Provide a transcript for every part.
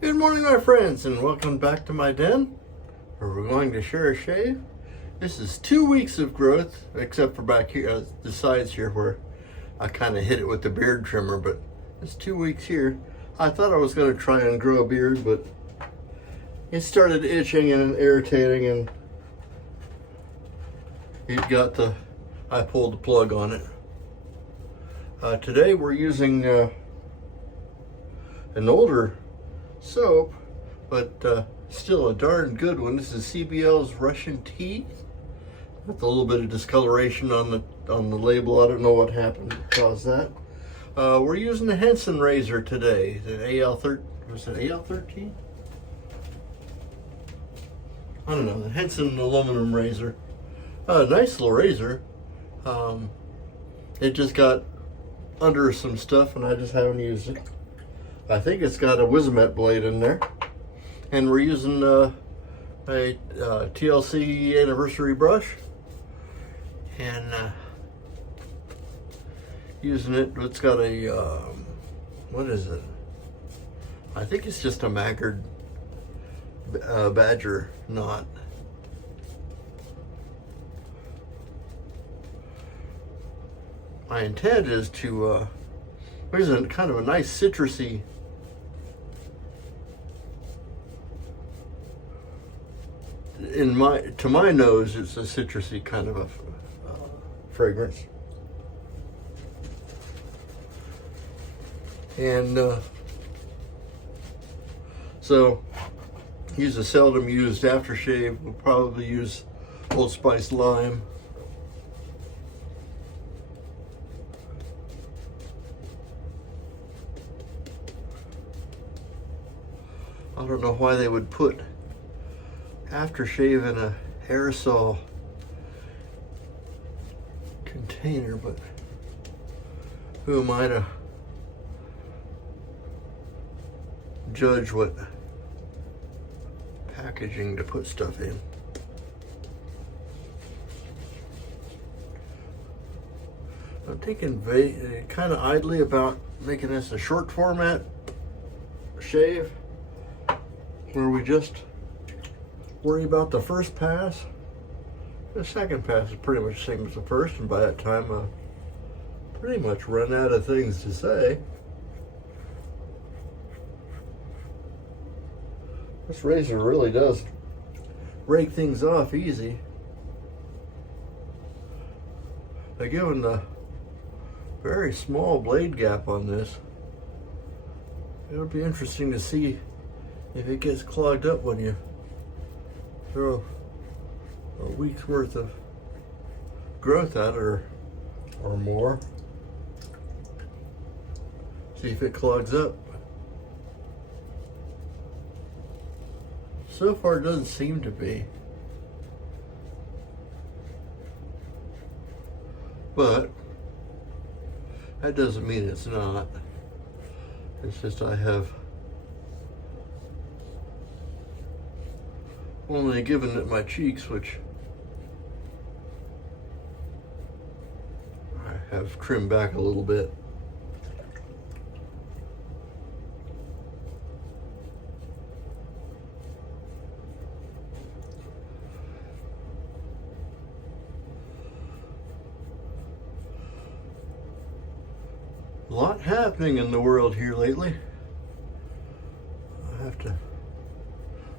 Good morning, my friends, and welcome back to my den, where we're going to share a shave. This is 2 weeks of growth, except for back here, the sides here, where I kind of hit it with the beard trimmer, but it's 2 weeks here. I thought I was going to try and grow a beard, but it started itching and irritating, and I pulled the plug on it. Today we're using an older soap, but still a darn good one. This is CBL's Russian Tea with a little bit of discoloration on the label. I don't know what happened to cause that. We're using the Henson razor today. The was it AL13? I don't know, the Henson aluminum razor. Nice little razor. It just got under some stuff and I just haven't used it. I think it's got a Wizamet blade in there. And we're using a TLC anniversary brush. And using it, it's got a, what is it? I think it's just a Maggard badger knot. My intent is to, there's a kind of a nice citrusy to my nose, it's a citrusy kind of a fragrance. And so use a seldom used aftershave. We'll probably use Old Spice Lime. I don't know why they would put aftershave in a aerosol container, but who am I to judge what packaging to put stuff in? I'm thinking kind of idly about making this a short format shave where we just worry about the first pass. The second pass is pretty much the same as the first, and by that time I pretty much run out of things to say. This razor really does rake things off easy. Now, given the very small blade gap on this, it'll be interesting to see if it gets clogged up when you throw a week's worth of growth at it or more. See if it clogs up. So far it doesn't seem to be. But that doesn't mean it's not. It's just I have only given it my cheeks, which I have trimmed back a little bit. A lot happening in the world here lately.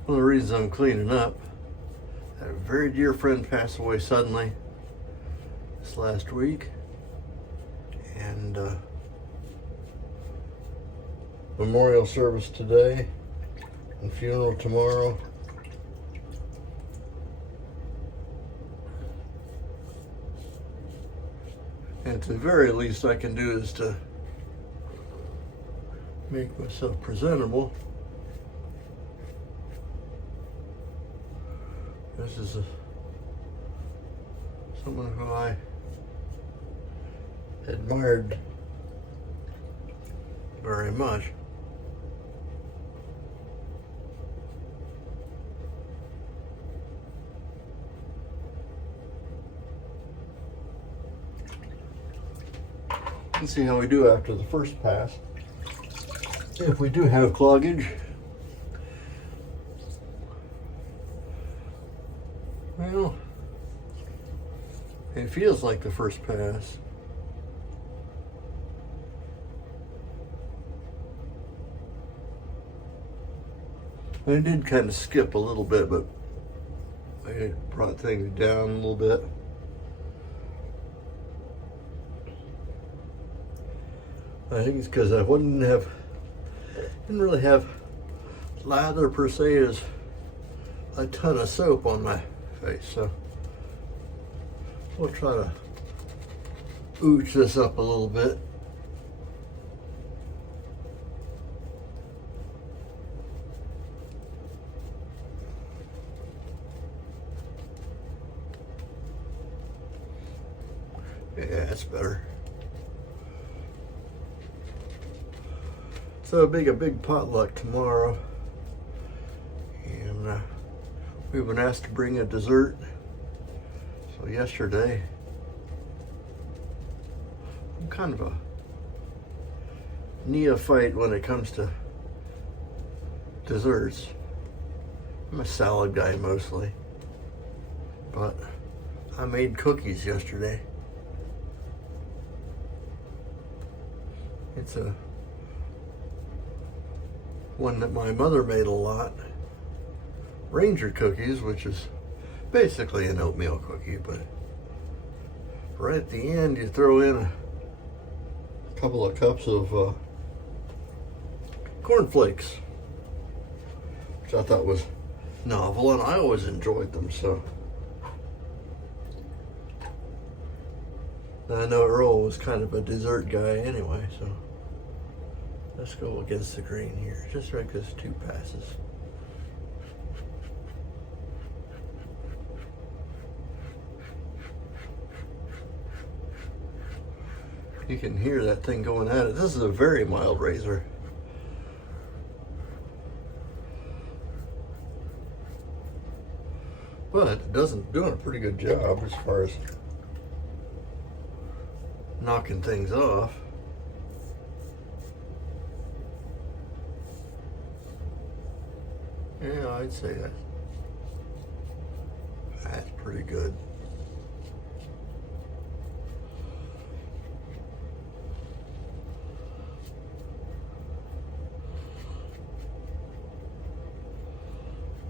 One of the reasons I'm cleaning up, I had a very dear friend pass away suddenly this last week, and memorial service today and funeral tomorrow. And at the very least I can do is to make myself presentable. This is someone who I admired very much. Let's see how we do after the first pass. If we do have cloggage. Well, it feels like the first pass. I did kind of skip a little bit, but I brought things down a little bit. I think it's because I didn't really have lather per se as a ton of soap on my face, so we'll try to ooch this up a little bit. Yeah, that's better. So a big potluck tomorrow, and we've been asked to bring a dessert. So yesterday, I'm kind of a neophyte when it comes to desserts. I'm a salad guy mostly, but I made cookies yesterday. It's a one that my mother made a lot. Ranger cookies, which is basically an oatmeal cookie, but right at the end you throw in a couple of cups of cornflakes, which I thought was novel, and I always enjoyed them. So I know Earl was kind of a dessert guy anyway, so let's go against the grain here. Just right, because 2 passes. You can hear that thing going at it. This is a very mild razor. But it doing a pretty good job as far as knocking things off. Yeah, I'd say that's pretty good.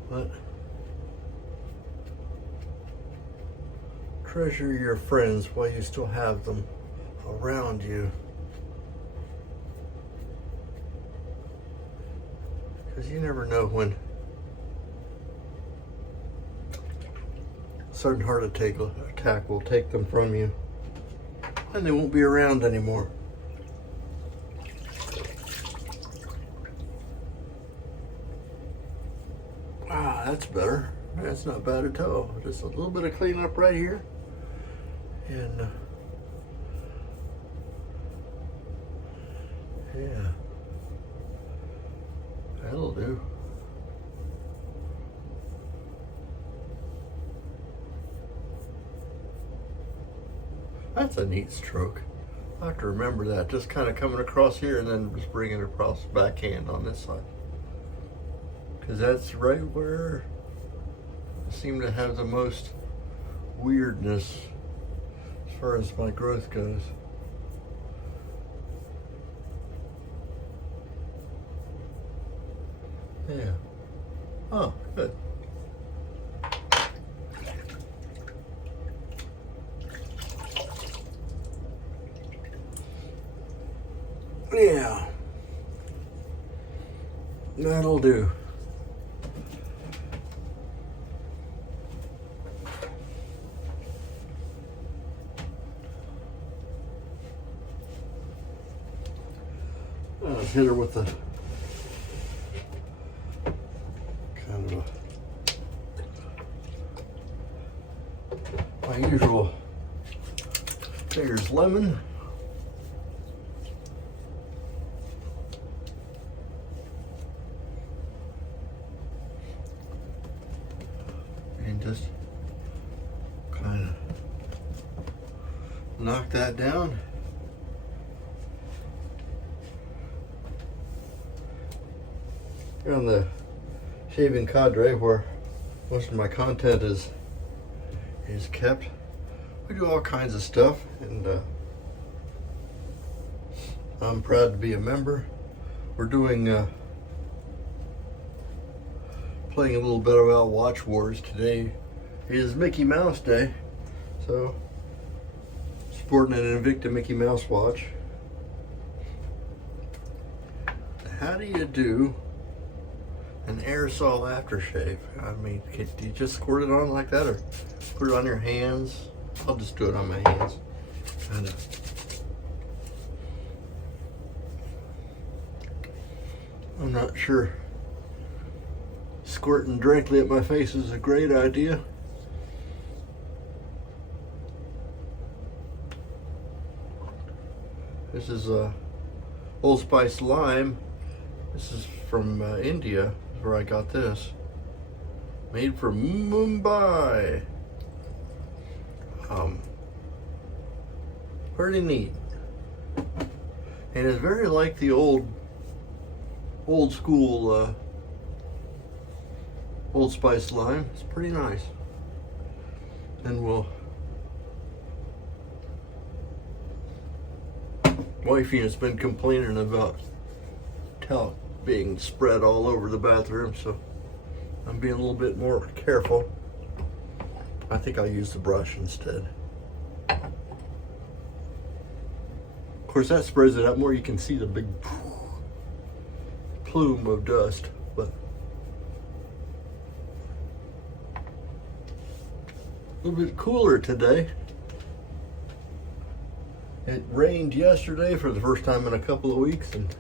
But treasure your friends while you still have them around you. Because you never know when a certain heart attack will take them from you, and they won't be around anymore. Ah, that's better. That's not bad at all. Just a little bit of cleanup right here, and yeah, that'll do. That's a neat stroke. I have to remember that. Just kind of coming across here and then just bringing it across the backhand on this side. Because that's right where I seem to have the most weirdness as far as my growth goes. Yeah. Oh, good. Yeah. That'll do. I'll hit her with the kind of my usual Payer's lemon. And just kind of knock that down. Here on the shaving cadre, where most of my content is is kept. We do all kinds of stuff, and I'm proud to be a member. We're doing playing a little bit about Watch Wars. Today is Mickey Mouse Day, so sporting an Invicta Mickey Mouse watch. How do you do an aerosol aftershave? I mean, do you just squirt it on like that, or put it on your hands? I'll just do it on my hands. I'm not sure squirting directly at my face is a great idea. This is Old Spice Lime. This is from India, where I got this. Made from Mumbai. Pretty neat. And it's very like the old school Old Spice Lime. It's pretty nice. And wifey has been complaining about talc being spread all over the bathroom, so I'm being a little bit more careful. I think I'll use the brush instead. Of course, that spreads it out more. You can see the big plume of dust, but a little bit cooler today. It rained yesterday for the first time in a couple of weeks, and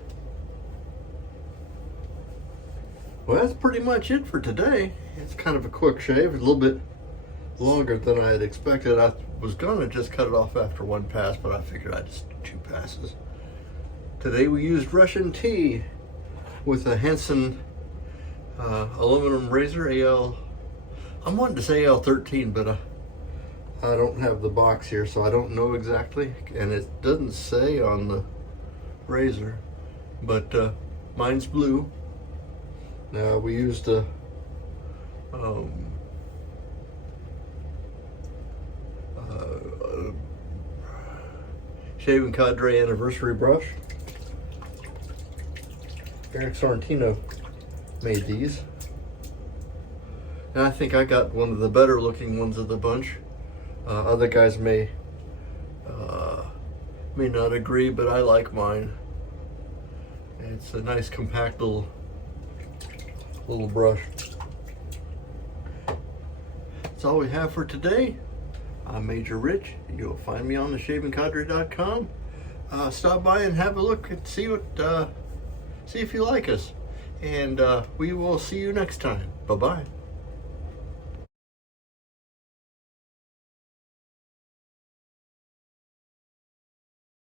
well, that's pretty much it for today. It's kind of a quick shave, a little bit longer than I had expected. I was gonna just cut it off after one pass, but I figured I'd just do 2 passes. Today we used Russian tea with a Henson aluminum razor, I'm wanting to say AL13, but I don't have the box here, so I don't know exactly, and it doesn't say on the razor, but mine's blue. Now we used a Shaving Cadre anniversary brush. Eric Sorrentino made these, and I think I got one of the better looking ones of the bunch. Other guys may not agree, but I like mine. It's a nice compact little brush. That's all we have for today. I'm Major Rich. You'll find me on theshavingcadre.com. Stop by and have a look and see if you like us. And we will see you next time. Bye-bye.